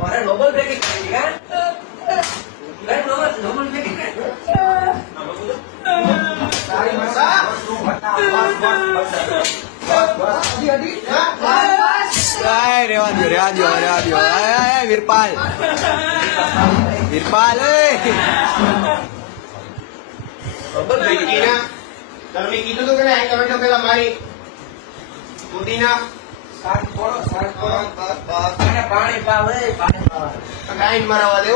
अरे Nobel packet करेगा नहीं नोबल पैकेट सारी मसा રેવા દો વીરપાલ नोबल पैकेट ना તમે કીધું તો કે આ ટમેટો પેલા મારી પુદીના શાક પોળો અને પાણી પાવે કાઈ મરાવા દેવો